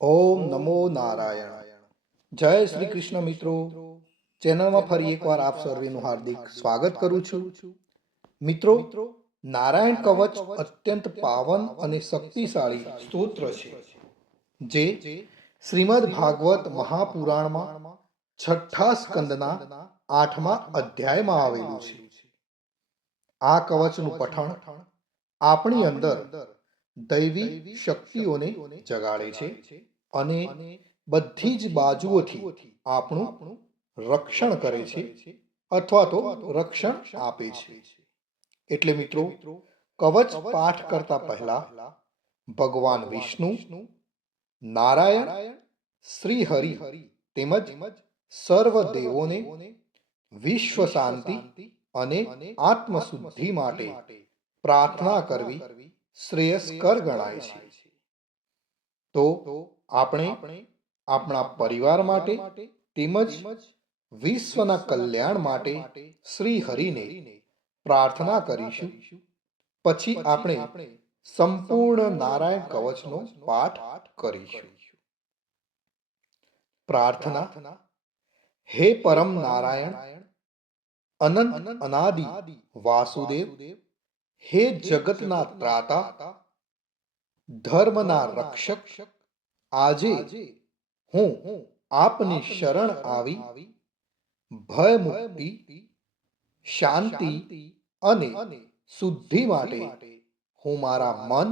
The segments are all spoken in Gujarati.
ઓમ નમો નારાયણ. જય શ્રી કૃષ્ણ મિત્રો. ચેનલમાં ફરી એકવાર આપ સર્વેનું હાર્દિક સ્વાગત કરું છું. મિત્રો, નારાયણ કવચ અત્યંત પાવન અને શક્તિશાળી સ્તોત્ર છે જે શ્રીમદ ભાગવત મહાપુરાણમાં છઠ્ઠા સ્કંદના 8મા અધ્યાયમાં આવેલું છે. આ કવચનું પઠણ આપણી અંદર દૈવી શક્તિઓને જગાડે છે અને બધી જ બાજુઓથી આપણું રક્ષણ કરે છે અથવા તો રક્ષણ આપે છે. એટલે મિત્રો, કવચ પાઠ કરતા પહેલા ભગવાન વિષ્ણુ, નારાયણ, શ્રી હરિ તેમજ સર્વ દેવોને વિશ્વ શાંતિ અને આત્મશુદ્ધિ માટે પ્રાર્થના કરવી શ્રેયસ્કર ગણાય છે. તો આપણે આપણા પરિવાર માટે તેમજ વિશ્વના કલ્યાણ માટે શ્રી હરિને પ્રાર્થના કરીશું. પછી આપણે સંપૂર્ણ નારાયણ કવચનો પાઠ કરીશું. પ્રાર્થના. હે પરમ નારાયણ, અનંત અનાદિ વાસુદેવ, હે જગતના ત્રાતા, ધર્મના રક્ષક, આજે હું આપની શરણ આવી ભય મુક્તિ, શાંતિ અને શુદ્ધિ માટે હું મારા મન,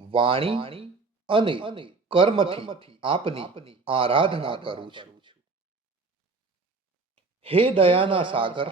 વાણી અને કર્મથી આપની આરાધના કરું છું. હે દયાના સાગર,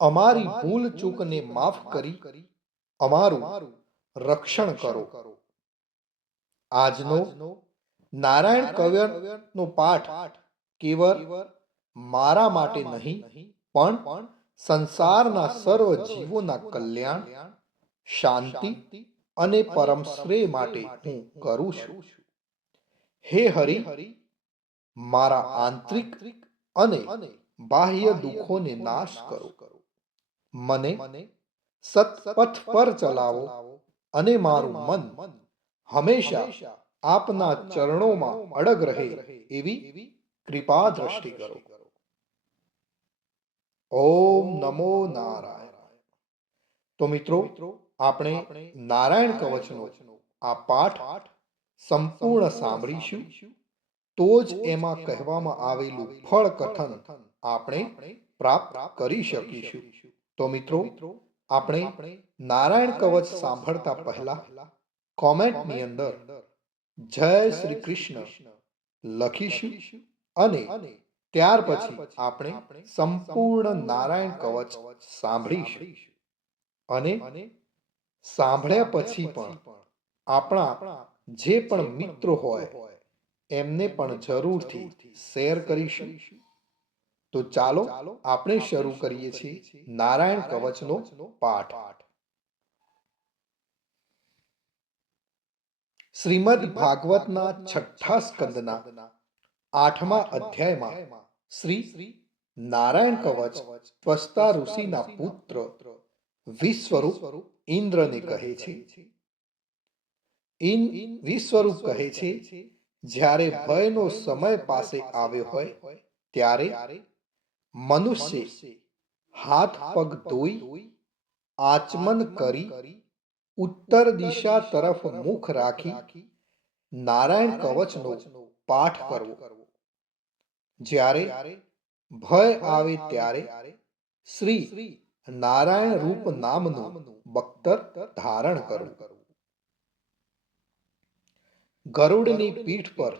અમારી ભૂલ ચૂકને માફ કરી અમારું રક્ષણ કરો. આજનો નારાયણ કવચનો પાઠ કેવળ મારા માટે નહીં પણ સંસારના સર્વ જીવોના કલ્યાણ, શાંતિ અને પરમ શ્રેય માટે હું કરું છું. હે હરિ, મારા આંતરિક અને બાહ્ય દુઃખોને નાશ કરો. મને સત્પથ પર ચલાવો અને મારું મન હંમેશા આપના ચરણોમાં અડગ રહે એવી કૃપા દ્રષ્ટિ કરો. ઓમ નમો નારાયણ. તો મિત્રો, આપણે નારાયણ કવચનો આ પાઠ સંપૂર્ણ સાંભળીશું, તો જ એમાં કહેવામાં આવેલું ફળ કથન આપણે પ્રાપ્ત કરી શકીશું. તો મિત્રો, આપણે નારાયણ કવચ સાંભળતા પહેલા કોમેન્ટની અંદર જય શ્રી કૃષ્ણ લખીશું અને ત્યાર પછી આપણે સંપૂર્ણ નારાયણ કવચ સાંભળીશું. અને સાંભળ્યા પછી પણ આપણા જે પણ મિત્રો હોય એમને પણ જરૂરથી શેર કરીશું. તો ચાલો આપણે શરૂ કરીએ છીએ નારાયણ કવચનો પાઠ. શ્રીમદ ભાગવતના છઠ્ઠા સ્કંદના 8મા અધ્યાયમાં શ્રી નારાયણ કવચ ત્વષ્ટા ઋષિના પુત્ર વિશ્વરૂપ ઇન્દ્રને કહે છે. વિશ્વરૂપ કહે છે, જ્યારે ભયનો સમય પાસે આવ્યો હોય ત્યારે મનુષ્ય હાથ પગ ધોઈ આચમન કરી ઉત્તર દિશા તરફ મુખ રાખી નારાયણ કવચનો પાઠ કરવો. જ્યારે ભય આવે ત્યારે શ્રી નારાયણ રૂપ નામનું બખ્તર ધારણ કરવું. ગરુડની પીઠ પર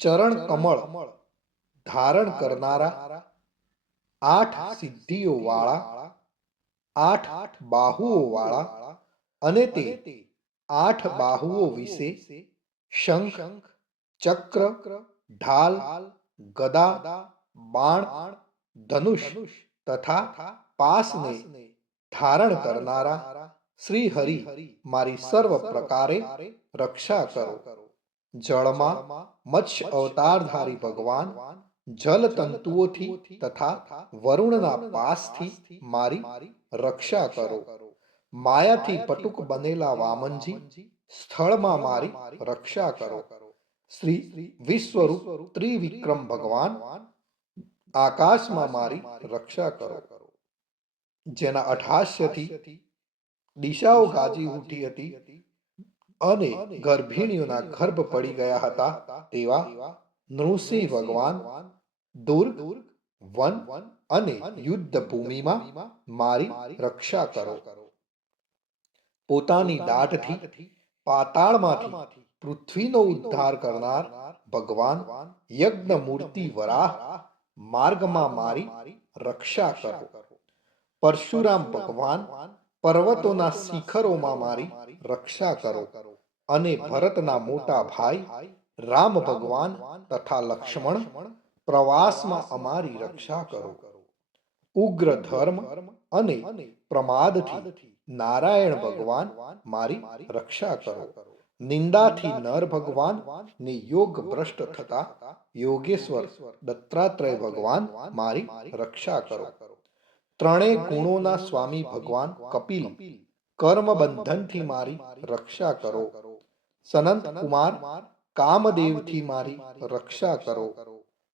ચરણ કમળ ધારણ કરનારા, 8 સિદ્ધિઓ વાળા, 8 બાહુઓ વાળા અને તે 8 બાહુઓ વિશે શંખ, ચક્ર, ઢાલ, ગદા, બાણ, ધનુષ તથા પાસને ધારણ કરનારા શ્રી હરિ મારી સર્વ પ્રકારે રક્ષા કરો. જળમાં મત્સ્ય અવતારધારી ભગવાન જલ તંતુઓથી તથા વરુણના પાસથી મારી રક્ષા કરો. માયાથી પટુક બનેલા વામનજી સ્થળમાં મારી રક્ષા કરો. શ્રી વિશ્વરૂપ ત્રિવિક્રમ ભગવાન આકાશમાં મારી રક્ષા કરો. જેના અઠાસ્યથી દિશાઓ ગાજી ઉઠી હતી અને ગર્ભિણીઓના ગર્ભ પડી ગયા હતા, તેવા નૃસિંહ ભગવાન દુર્ગ, વન અને યુદ્ધ ભૂમિમાં મારી રક્ષા કરો. પોતાની દાઢથી પાતાળમાંથી પૃથ્વીનો ઉદ્ધાર કરનાર ભગવાન યજ્ઞ મૂર્તિ વરાહ માર્ગમાં મારી રક્ષા કરો. પરશુરામ ભગવાન પર્વતોના શિખરોમાં મારી રક્ષા કરો. અને ભરતના મોટા ભાઈ રામ ભગવાન તથા લક્ષ્મણ પ્રવાસમાં અમારી રક્ષા કરો. ઉગ્ર ધર્મ અને પ્રમાદથી નારાયણ ભગવાન મારી રક્ષા કરો. નિંદાથી નર ભગવાન ને યોગ ભ્રષ્ટ થતા યોગેશ્વર દત્તાત્રેય ભગવાન મારી રક્ષા કરો. ત્રણેય ગુણોના સ્વામી ભગવાન કપિલ કર્મ બંધનથી મારી રક્ષા કરો. સનંત કુમાર કામદેવથી મારી રક્ષા કરો.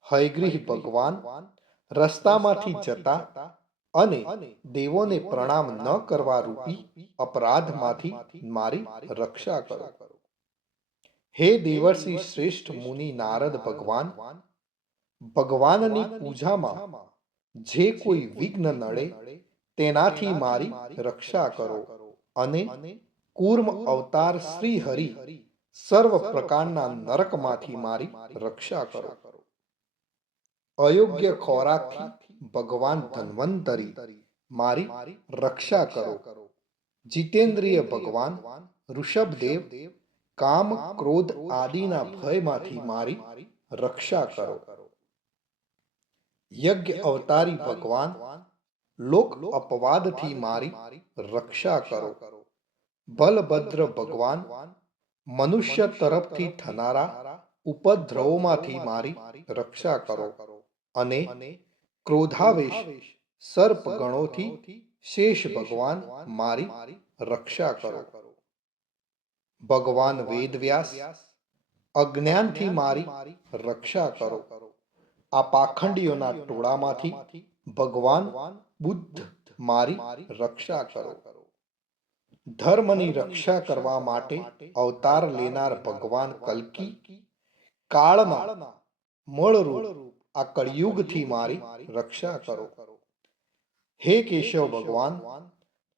હયગ્રીહ ભગવાન રસ્તામાંથી જતા અને દેવોને પ્રણામ ન કરવા રૂપી અપરાધમાંથી મારી રક્ષા કરો. હે દેવર્ષિ શ્રેષ્ઠ મુનિ નારદ ભગવાન, ભગવાનની પૂજામાં જે કોઈ વિઘ્ન નડે તેનાથી મારી રક્ષા કરો. અને કૂર્મ અવતાર શ્રી હરિ સર્વ પ્રકારના નરકમાંથી મારી રક્ષા કરો. અયોગ્ય ખોરાકથી ભગવાન ધન્વંતરી મારી રક્ષા કરો. જીતેન્દ્રિય ભગવાન ઋષભદેવ કામ ક્રોધ આદિના ભયમાંથી મારી રક્ષા કરો. યજ્ઞ અવતારી ભગવાન લોક અપવાદથી મારી રક્ષા કરો. બલભદ્ર ભગવાન મનુષ્ય તરફથી થનારા ઉપદ્રવોમાંથી મારી રક્ષા કરો. અને ક્રોધાવેશ સર્પ ગણોથી શેષ ભગવાન મારી રક્ષા કરો. ભગવાન વેદવ્યાસ અજ્ઞાનથી મારી રક્ષા કરો. આ પાખંડીઓના ટોળામાંથી ભગવાન બુદ્ધ મારી રક્ષા કરો. ધર્મની રક્ષા કરવા માટે અવતાર લેનાર ભગવાન કલ્કી કાળના મળરૂપ આ કળિયુગથી મારી રક્ષા કરો. હે કેશવ ભગવાન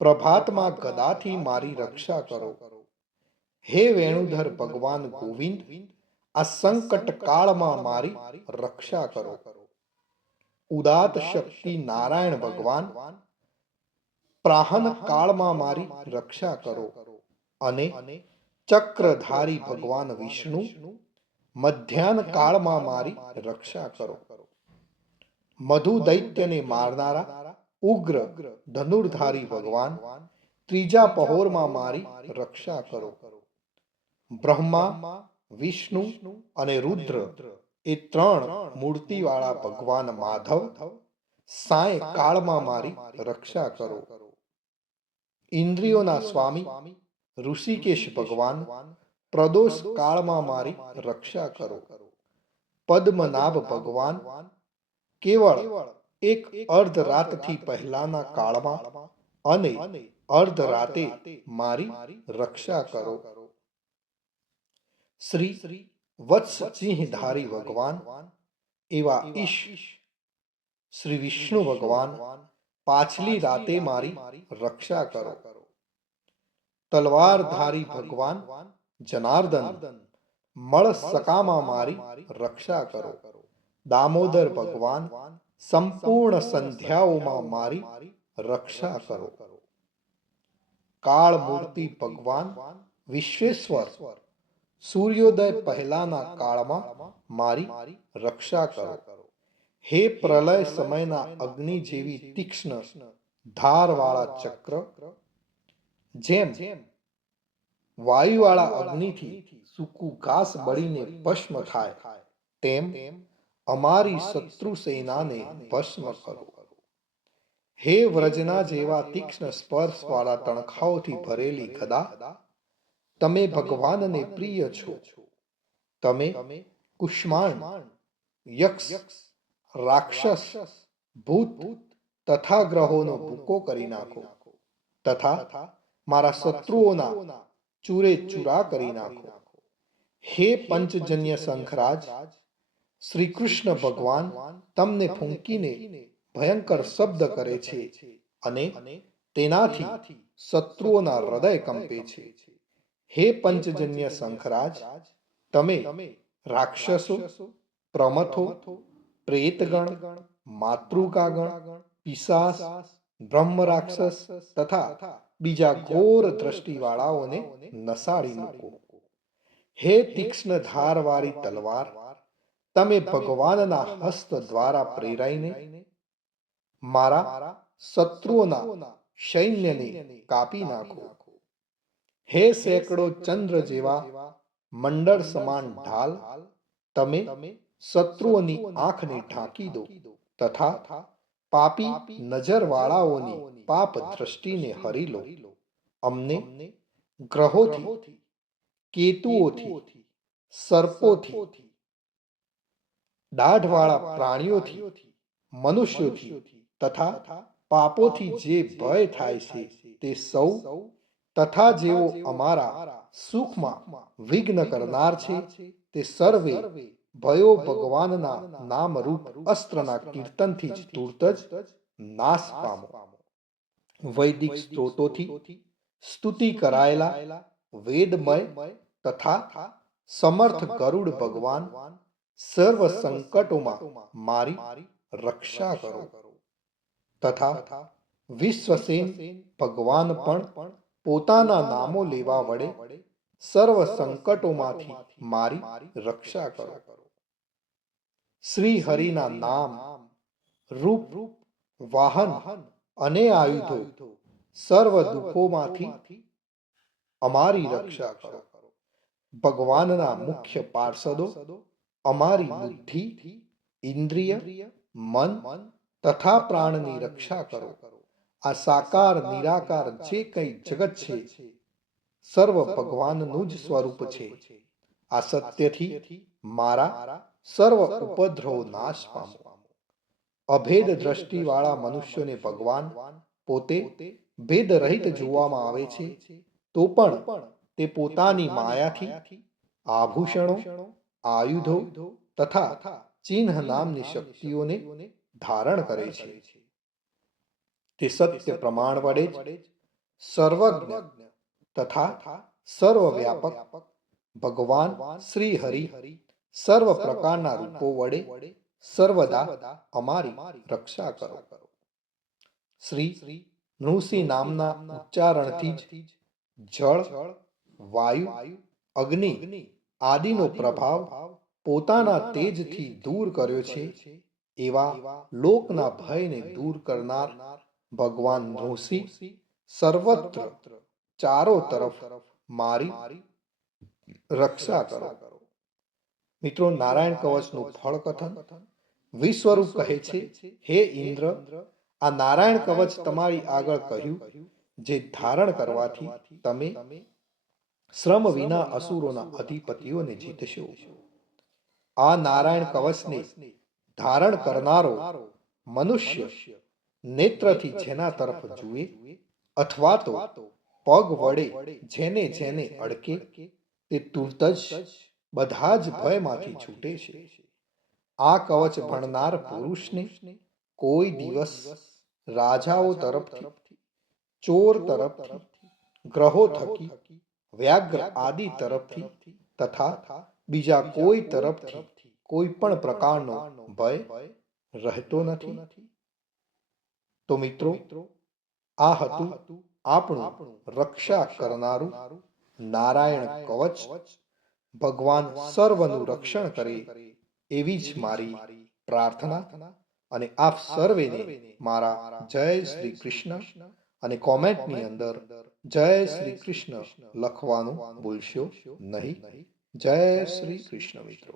પ્રભાતમાં ગદાથી મારી રક્ષા કરો. હે વેણુધર ભગવાન ગોવિંદ આ સંકટ કાળમાં મારી રક્ષા કરો. ઉદાત શક્તિ નારાયણ ભગવાન પ્રાહન કાળમાં મારી રક્ષા કરો. અને ચક્રધારી ભગવાન વિષ્ણુ મધ્યાહન કાળમાં મારી રક્ષા કરો. મધુ દૈત્યને મારનારા ઉગ્ર ધનુર્ધારી ભગવાન ત્રીજા પહોરમાં મારી રક્ષા કરો. બ્રહ્મા, વિષ્ણુ અને રુદ્ર એ ત્રણ મૂર્તિવાળા ભગવાન માધવ સાય કાળમાં મારી રક્ષા કરો. ઇન્દ્રિયોના સ્વામી ઋષિકેશ ભગવાન પ્રદોષ કાળમાં મારી રક્ષા કરો. પદ્મનાભ ભગવાન કેવળ એક અર્ધ રાતથી પહેલાના કાળમાં અને અર્ધ રાતે મારી રક્ષા કરો. શ્રી વત્સસિંહધારી ભગવાન એવા ઈશ શ્રી વિષ્ણુ ભગવાન પાછલી રાતે મારી રક્ષા કરો. તલવારધારી ભગવાન જનાર્દન મળ સકામાં મારી રક્ષા કરો. દામોદર ભગવાન સંપૂર્ણ સંધ્યાઓમાં મારી રક્ષા કરો. કાળ મૂર્તિ ભગવાન વિશ્વેશ્વર સૂર્યોદય પહેલાના કાળમાં મારી રક્ષા કરો. હે પ્રલય સમયના અગ્નિ જેવી તીક્ષ્ણ ધારવાળા ચક્ર જેમ વાયુવાળા અગ્નિથી સૂકું ઘાસ બળીને ભસ્મ થાય, તેમ અમારી શત્રુ સેનાને ભસ્મ કરો. હે વ્રજના જેવા તીક્ષ્ણ સ્પર્શવાળા તણખાઓથી ભરેલી ગદા તમે ભગવાનને પ્રિય છો. તમે કુષ્માંડ, યક્ષ, રાક્ષસ, ભૂત તથા ગ્રહોનો ભૂકો કરી નાખો તથા મારા શત્રુઓના ચૂરે ચૂરા કરી નાખો. હે પંચજન્ય શંખરાજ, શ્રી કૃષ્ણ ભગવાન તમને ફૂંકીને ભયંકર શબ્દ કરે છે અને તેનાથી શત્રુઓના હૃદય કંપે છે. હે પંચજન્ય શંખરાજ, તમે રાક્ષસો, પ્રમથો, પ્રેતગણ, માતૃકાગણ, પિશાચ, બ્રહ્મ રાક્ષસ તથા બીજા ઘોર દ્રષ્ટિવાળાઓને નસાડી મૂકો. હે તીક્ષ્ણ ધારવાળી તલવાર, તમે ભગવાનના હસ્ત દ્વારા પ્રેરાઈને મારા શત્રુઓના સૈન્યને કાપી નાખો. હે સેંકડો ચંદ્ર જેવા મંડળ સમાન ઢાલ, તમે શત્રુઓની આંખને ઢાંકી દો તથા પાપી નજરવાળાઓની પાપ દ્રષ્ટિને હરી લો. અમને ગ્રહોથી, કેતુઓથી, સર્પોથી, દાઢવાળા પ્રાણીઓથી, મનુષ્યોથી તથા પાપોથી જે ભય થાય છે તે સૌ તથા જેઓ અમારા સુખમાં વિઘ્ન કરનાર છે તે સર્વે ભયો ભગવાનના નામરૂપ અસ્ત્રના કીર્તનથી જ તુરત જ નાશ પામો. વૈદિક સ્ત્રોતોથી સ્તુતિ કરાયેલા વેદમય તથા સમર્થ ગરુડ ભગવાન સર્વ સંકટોમાં મારી રક્ષા કરો તથા વિશ્વસેન ભગવાન પણ પોતાના નામો લેવા વડે સર્વ સંકટોમાંથી મારી રક્ષા કરો. શ્રી હરિના નામ, રૂપ, વાહન અને આયુધો સર્વ દુઃખોમાંથી અમારી રક્ષા કરો. ભગવાનના મુખ્ય પાર્ષદો અમારી બુદ્ધિ, ઇન્દ્રિય, મન તથા પ્રાણની રક્ષા કરો. આ સાકાર નિરાકાર જે કંઈ જગત છે સર્વ ભગવાનનું જ સ્વરૂપ છે. આ સત્યથી મારા સર્વ ઉપદ્રવો નાશ પામો. અભેદ દ્રષ્ટિવાળા મનુષ્યોને ભગવાન પોતે ભેદ રહિત જોવામાં આવે છે તો પણ તે પોતાની માયાથી આભૂષણો, આયુધો તથા ચિહ્ન નામની શક્તિઓને ધારણ કરે છે. તે સત્ય પ્રમાણ વડે જ સર્વજ્ઞ તથા સર્વવ્યાપક ભગવાન શ્રી હરિ સર્વ પ્રકારના રૂપો વડે સર્વદા અમારી રક્ષા કરો. શ્રી નૃસિંહ નામના ઉચ્ચારણથી જ જળ, વાયુ, અગ્નિ આદિનો પ્રભાવ પોતાના તેજથી દૂર કર્યો છે. એવા લોકના ભયને દૂર કરનાર ભગવાન નૃસિંહ સર્વત્ર ચારો તરફ મારી રક્ષા કરો. મિત્રો, નારાયણ કવચનું ફળ કથન વિશ્વરૂપ કહે છે, હે ઇન્દ્ર, આ નારાયણ કવચ તમારી આગળ કહ્યું જે ધારણ કરવાથી તમે શ્રમ વિના અસુરોના અધિપતિઓને જીતશો. આ નારાયણ કવચને ધારણ કરનારો મનુષ્ય નેત્રથી જેના તરફ જુએ અથવા તો પગ વડે જેને જેને અડકે તે તુરત જ બધા જ ભયમાંથી છૂટે છે. આ કવચ ભણનાર પુરુષને કોઈ દિવસ રાજાઓ તરફથી, ચોર તરફથી, ગ્રહો થકી, વ્યાઘ્ર આદિ તરફથી તથા બીજા કોઈ તરફથી કોઈ પણ પ્રકારનો ભય રહેતો નથી. તો મિત્રો, આ હતું આપણું રક્ષા કરનારું નારાયણ કવચ. ભગવાન સર્વનું રક્ષણ કરે એવી જ મારી પ્રાર્થના. અને આપ સર્વેને મારા જય શ્રી કૃષ્ણ અને કોમેન્ટની અંદર જય શ્રી કૃષ્ણ લખવાનું ભૂલશો નહીં. જય શ્રી કૃષ્ણ મિત્રો.